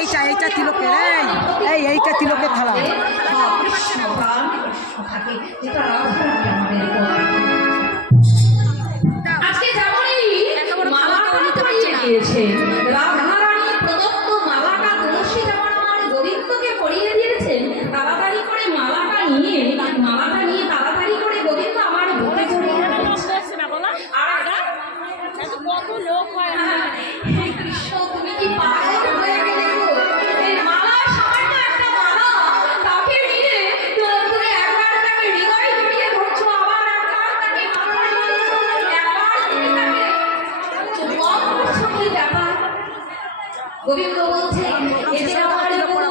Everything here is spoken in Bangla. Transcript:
এইটা তিলকের এইটা তিলকের থালা। আজকে যেমনই মালাটা পরিয়ে দিয়েছে, রাধারানী প্রদত্ত মালাটা তুলসী যেমন আমার গোবিন্দকে পরিয়ে দিয়েছেন, তাড়াতাড়ি করে মালাটা নিয়ে তাড়াতাড়ি করে গোবিন্দ আমার বুকে জড়িয়ে রেখেছে। আর কত লোক হয়, হে কৃষ্ণ তুমি কি পাগল হয়ে গেলে গো? এই মালা সামান্য একটা মালা, তাকে নিয়ে তুমি একবার তাকে হৃদয় জড়িয়ে ধরছো, আবার একবার তাকে মাথায় নিয়েছো, একবার তুমি তাকে চুম্বন করছো, কি ব্যাপার? গোবিন্দ বলছে, এতে আমার কোনো